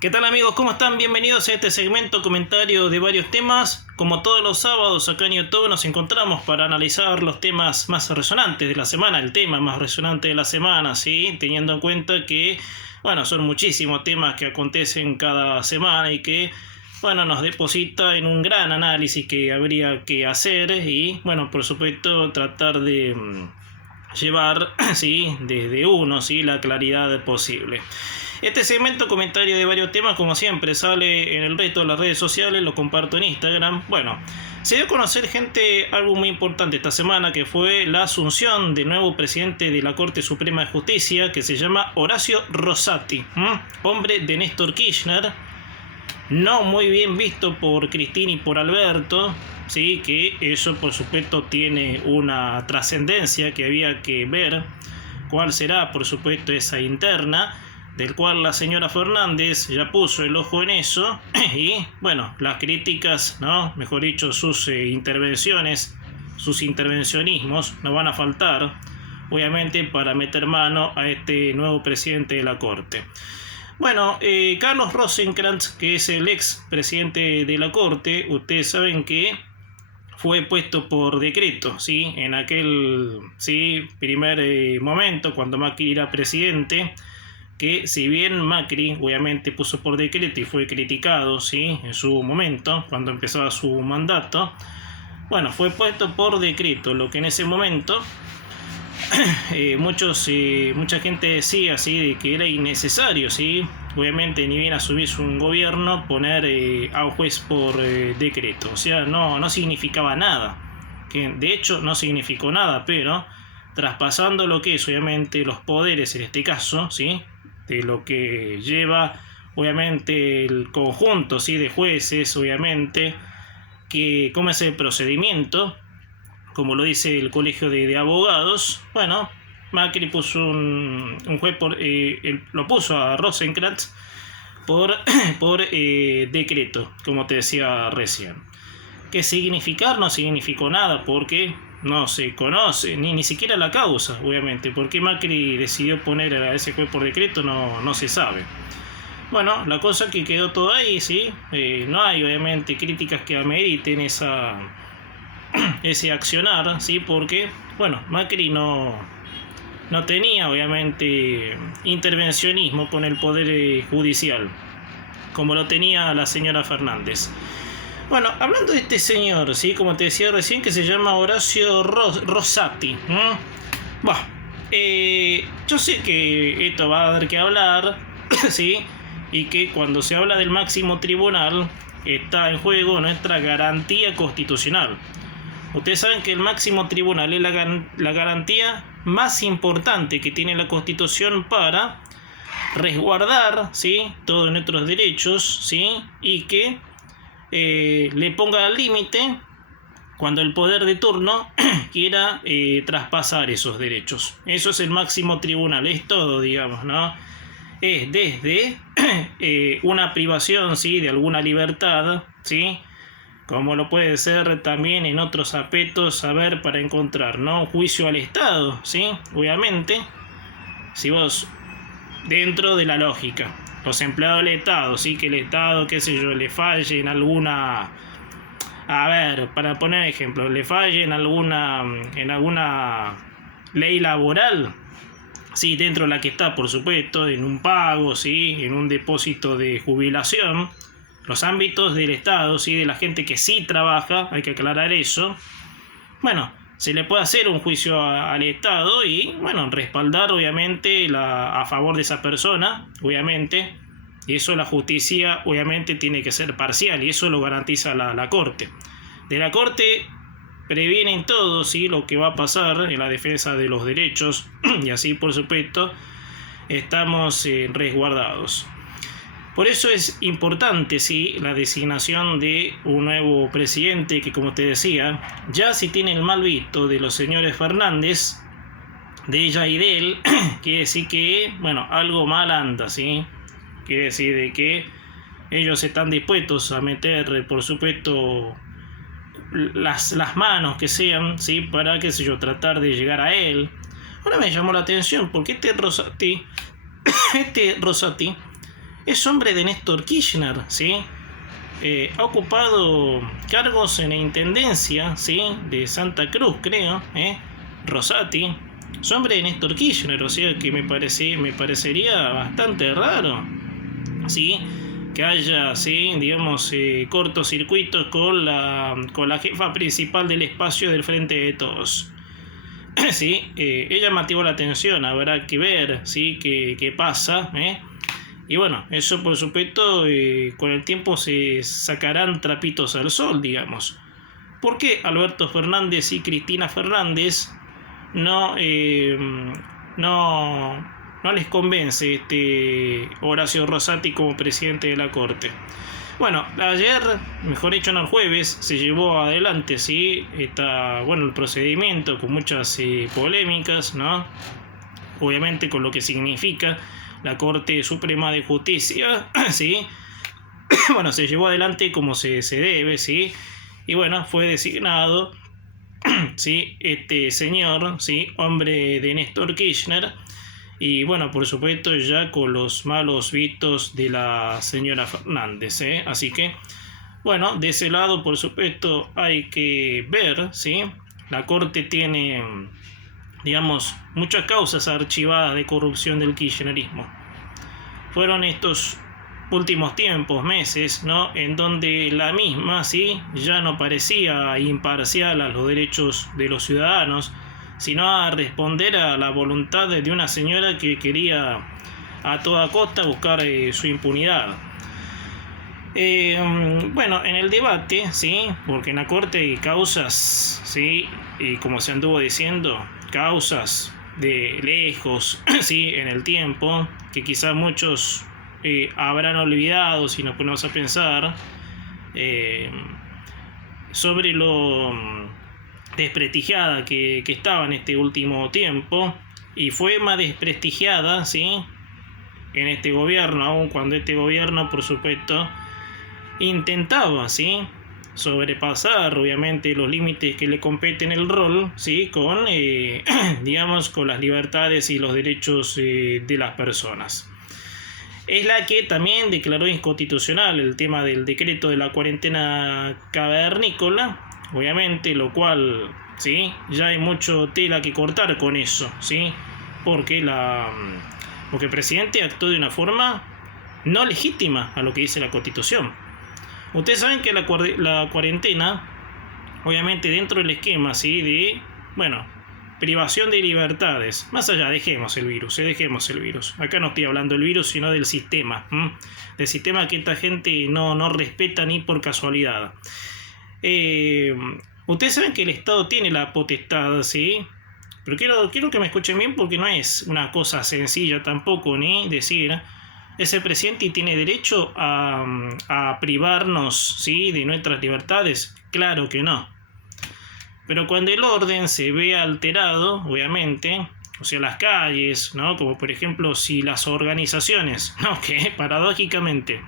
¿Qué tal amigos? ¿Cómo están? Bienvenidos a este segmento comentario de varios temas. Como todos los sábados acá en YouTube nos encontramos para analizar los temas más resonantes de la semana, el tema más resonante de la semana, ¿sí? Teniendo en cuenta que, bueno, son muchísimos temas que acontecen cada semana y que, bueno, nos deposita en un gran análisis que habría que hacer y, bueno, por supuesto tratar de llevar, ¿sí? Desde uno, ¿sí? La claridad posible. Este segmento comentario de varios temas, como siempre, sale en el resto de las redes sociales, lo comparto en Instagram. Bueno, se dio a conocer, gente, algo muy importante esta semana, que fue la asunción del nuevo presidente de la Corte Suprema de Justicia, que se llama Horacio Rosati, hombre de Néstor Kirchner, no muy bien visto por Cristina y por Alberto, sí, que eso por supuesto tiene una trascendencia que había que ver cuál será, por supuesto, esa interna, del cual la señora Fernández ya puso el ojo en eso, y bueno, las críticas, ¿no? Mejor dicho, sus intervenciones, sus intervencionismos no van a faltar, obviamente, para meter mano a este nuevo presidente de la Corte. Bueno, Carlos Rosenkrantz, que es el ex presidente de la Corte, ustedes saben que fue puesto por decreto, ¿sí? En aquel, ¿sí? primer momento, cuando Macri era presidente, que si bien Macri obviamente puso por decreto y fue criticado, ¿sí? En su momento, cuando empezaba su mandato, bueno, fue puesto por decreto, lo que en ese momento mucha gente decía, ¿sí? De que era innecesario, ¿sí? Obviamente ni bien asumirse un gobierno poner a un juez por decreto, o sea, no significaba nada, que de hecho no significó nada, pero traspasando lo que es obviamente los poderes en este caso, ¿sí? De lo que lleva obviamente el conjunto, ¿sí? De jueces, obviamente, que cómo es el procedimiento, como lo dice el colegio de abogados. Bueno, Macri puso un juez lo puso a Rosenkrantz por decreto, como te decía recién. ¿Qué significar? No significó nada, porque no se conoce ni siquiera la causa, obviamente. ¿Por qué Macri decidió poner a ese juez por decreto? No se sabe. Bueno, la cosa que quedó todo ahí, ¿sí? No hay, obviamente, críticas que ameriten ese accionar, ¿sí? Porque, bueno, Macri no tenía, obviamente, intervencionismo con el poder judicial, como lo tenía la señora Fernández. Bueno, hablando de este señor, ¿sí? Como te decía recién, que se llama Horacio Rosati. Bueno, yo sé que esto va a dar que hablar, ¿sí? Y que cuando se habla del máximo tribunal está en juego nuestra garantía constitucional. Ustedes saben que el máximo tribunal es la garantía más importante que tiene la Constitución para resguardar, ¿sí? Todos nuestros derechos, ¿sí? Y que le ponga al límite cuando el poder de turno quiera traspasar esos derechos. Eso es el máximo tribunal, es todo, digamos, ¿no? Es desde una privación, ¿sí? De alguna libertad, ¿sí? Como lo puede ser también en otros aspectos, saber para encontrar, ¿no? Juicio al Estado, ¿sí? Obviamente, si vos, dentro de la lógica, los empleados del Estado, sí, que el Estado, qué sé yo, le falle en alguna, a ver, para poner ejemplo, le falle en alguna ley laboral, sí, dentro de la que está, por supuesto, en un pago, sí, en un depósito de jubilación, los ámbitos del Estado, sí, de la gente que sí trabaja, hay que aclarar eso. Bueno, se le puede hacer un juicio al Estado y, bueno, respaldar obviamente a favor de esa persona, obviamente, y eso la justicia obviamente tiene que ser parcial y eso lo garantiza la Corte. De la Corte previenen todo, ¿sí? Lo que va a pasar en la defensa de los derechos y así, por supuesto, estamos resguardados. Por eso es importante, ¿sí? La designación de un nuevo presidente que, como te decía, ya si tiene el mal visto de los señores Fernández, de ella y de él, quiere decir que, bueno, algo mal anda, ¿sí? Quiere decir de que ellos están dispuestos a meter, por supuesto, las manos que sean, ¿sí? Para, qué sé yo, tratar de llegar a él. Ahora me llamó la atención porque este Rosati es hombre de Néstor Kirchner, ¿sí? Ha ocupado cargos en la intendencia, ¿sí? De Santa Cruz, creo, Rosati. Es hombre de Néstor Kirchner, o sea que me parecería bastante raro, ¿sí? Que haya, ¿sí? Digamos, cortocircuitos con la jefa principal del espacio del Frente de Todos. Sí, es llamativo la atención, habrá que ver, ¿sí? qué pasa, Y bueno, eso por supuesto con el tiempo se sacarán trapitos al sol, digamos. ¿Por qué Alberto Fernández y Cristina Fernández no les convence Horacio Rosati como presidente de la Corte? Bueno, ayer, mejor dicho no, el jueves, se llevó adelante, ¿sí? El procedimiento con muchas polémicas, ¿no? Obviamente con lo que significa la Corte Suprema de Justicia, ¿sí? Bueno, se llevó adelante como se debe, ¿sí? Y bueno, fue designado, ¿sí? Este señor, ¿sí? Hombre de Néstor Kirchner. Y bueno, por supuesto ya con los malos vistos de la señora Fernández, Así que, bueno, de ese lado por supuesto hay que ver, ¿sí? La Corte tiene, digamos, muchas causas archivadas de corrupción del kirchnerismo. Fueron estos últimos tiempos, meses, ¿no? En donde la misma, ¿sí? Ya no parecía imparcial a los derechos de los ciudadanos, sino a responder a la voluntad de una señora que quería a toda costa buscar su impunidad. Bueno, en el debate, ¿sí? Porque en la Corte hay causas, ¿sí? Y como se anduvo diciendo, causas de lejos, ¿sí? En el tiempo, que quizás muchos habrán olvidado si nos ponemos a pensar sobre lo desprestigiada que estaba en este último tiempo, y fue más desprestigiada, ¿sí? En este gobierno, aun cuando este gobierno por supuesto intentaba, ¿sí? Sobrepasar obviamente los límites que le competen el rol, ¿sí? Con digamos, con las libertades y los derechos de las personas. Es la que también declaró inconstitucional el tema del decreto de la cuarentena cavernícola, obviamente, lo cual, ¿sí? Ya hay mucho tela que cortar con eso, ¿sí? Porque el presidente actuó de una forma no legítima a lo que dice la Constitución. Ustedes saben que la cuarentena, obviamente dentro del esquema, ¿sí? De, bueno, privación de libertades. Más allá, dejemos el virus. Acá no estoy hablando del virus, sino del sistema. Del sistema que esta gente no respeta ni por casualidad. Ustedes saben que el Estado tiene la potestad, ¿sí? Pero quiero que me escuchen bien, porque no es una cosa sencilla tampoco, ni decir es el presidente y tiene derecho a privarnos, ¿sí? De nuestras libertades. Claro que no. Pero cuando el orden se ve alterado, obviamente, o sea, las calles, ¿no? Como por ejemplo si las organizaciones, ¿no? Que paradójicamente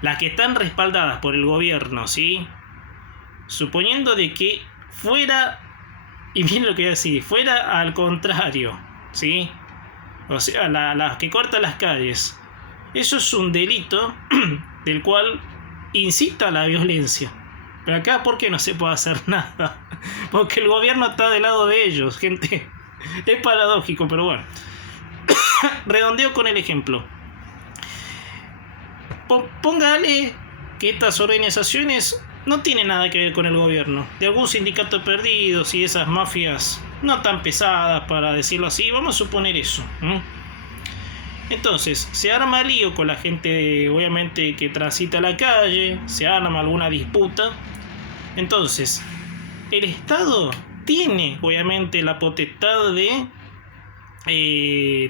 las que están respaldadas por el gobierno, ¿sí? Suponiendo de que fuera, y miren lo que voy a decir, fuera al contrario, ¿sí? O sea, las que cortan las calles, eso es un delito del cual incita a la violencia. Pero acá, ¿por qué no se puede hacer nada? Porque el gobierno está del lado de ellos, gente. Es paradójico, pero bueno. Redondeo con el ejemplo. Póngale que estas organizaciones no tienen nada que ver con el gobierno. De algún sindicato perdido, y esas mafias no tan pesadas, para decirlo así. Vamos a suponer eso. Entonces, se arma lío con la gente, obviamente, que transita la calle. Se arma alguna disputa. Entonces, el Estado tiene, obviamente, la potestad de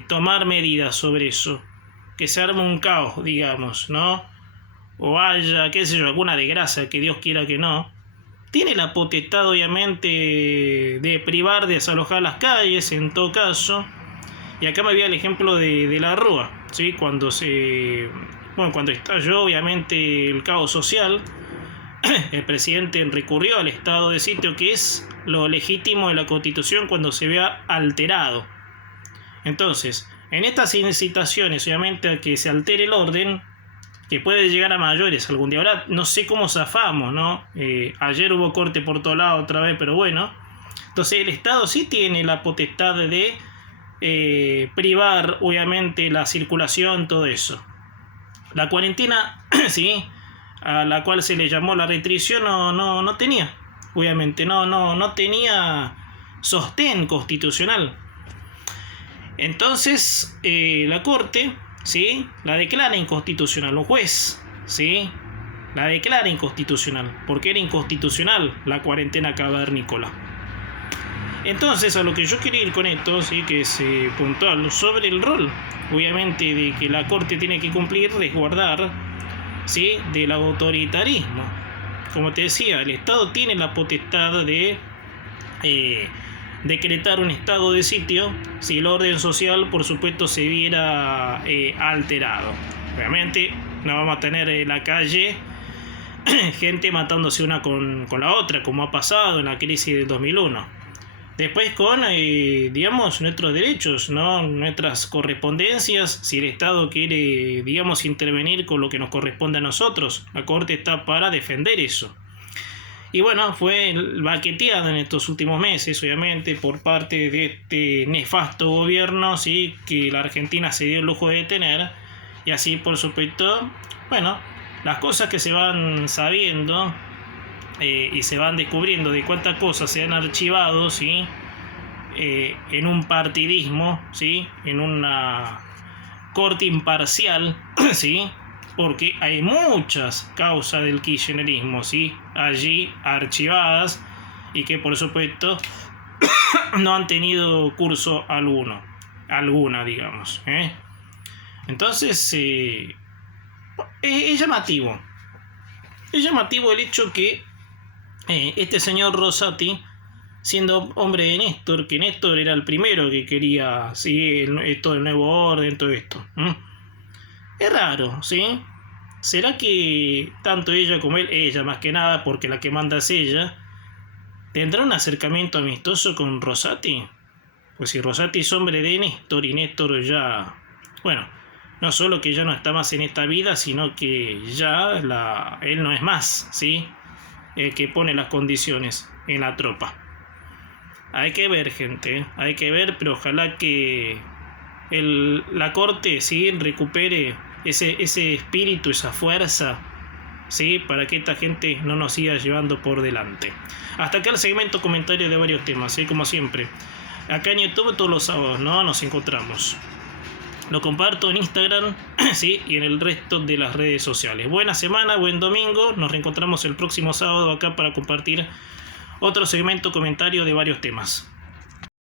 tomar medidas sobre eso. Que se arme un caos, digamos, ¿no? O haya, qué sé yo, alguna desgracia, que Dios quiera que no. Tiene la potestad, obviamente, de privar, de desalojar las calles, en todo caso. Y acá me había el ejemplo de la Rúa, ¿sí? Cuando estalló, obviamente, el caos social, el presidente recurrió al estado de sitio, que es lo legítimo de la Constitución cuando se vea alterado. Entonces, En estas incitaciones, obviamente, a que se altere el orden, que puede llegar a mayores algún día. Ahora no sé cómo zafamos, ¿no? Ayer hubo corte por todo lado otra vez, pero bueno. Entonces el Estado sí tiene la potestad de privar, obviamente, la circulación, todo eso. La cuarentena, sí, a la cual se le llamó la restricción, no tenía, obviamente, no tenía sostén constitucional. Entonces, la Corte, ¿sí?, la declara inconstitucional, un juez, ¿sí?, la declara inconstitucional, porque era inconstitucional la cuarentena cavernícola. Entonces, a lo que yo quería ir con esto, sí, que es puntual sobre el rol, obviamente, de que la Corte tiene que cumplir, resguardar, ¿sí?, del autoritarismo. Como te decía, el Estado tiene la potestad de decretar un estado de sitio si el orden social, por supuesto, se viera alterado. Obviamente, no vamos a tener en la calle gente matándose una con la otra, como ha pasado en la crisis del 2001. Después con, digamos, nuestros derechos, ¿no?, nuestras correspondencias, si el Estado quiere, digamos, intervenir con lo que nos corresponde a nosotros. La Corte está para defender eso. Y bueno, fue baqueteada en estos últimos meses, obviamente, por parte de este nefasto gobierno, ¿sí?, que la Argentina se dio el lujo de tener. Y así, por supuesto, bueno, las cosas que se van sabiendo y se van descubriendo de cuántas cosas se han archivado, ¿sí?, en un partidismo, ¿sí?, en una corte imparcial, ¿sí?, porque hay muchas causas del kirchnerismo, ¿sí?, allí archivadas y que por supuesto no han tenido curso alguna, digamos, Entonces es llamativo el hecho que este señor Rosati, siendo hombre de Néstor, que Néstor era el primero que quería, ¿sí?, todo el nuevo orden, todo esto. Es raro, ¿sí? ¿Será que tanto ella como él, ella más que nada, porque la que manda es ella, tendrá un acercamiento amistoso con Rosati? Pues si Rosati es hombre de Néstor y Néstor ya, bueno, no solo que ya no está más en esta vida, sino que ya él no es más, ¿sí?, el que pone las condiciones en la tropa. Hay que ver, gente, hay que ver, pero ojalá que la Corte, ¿sí?, recupere ese espíritu, esa fuerza, ¿sí?, para que esta gente no nos siga llevando por delante. Hasta acá el segmento comentario de varios temas, ¿sí?, como siempre. Acá en YouTube todos los sábados, ¿no?, nos encontramos. Lo comparto en Instagram, ¿sí?, y en el resto de las redes sociales. Buena semana, buen domingo. Nos reencontramos el próximo sábado acá para compartir otro segmento comentario de varios temas.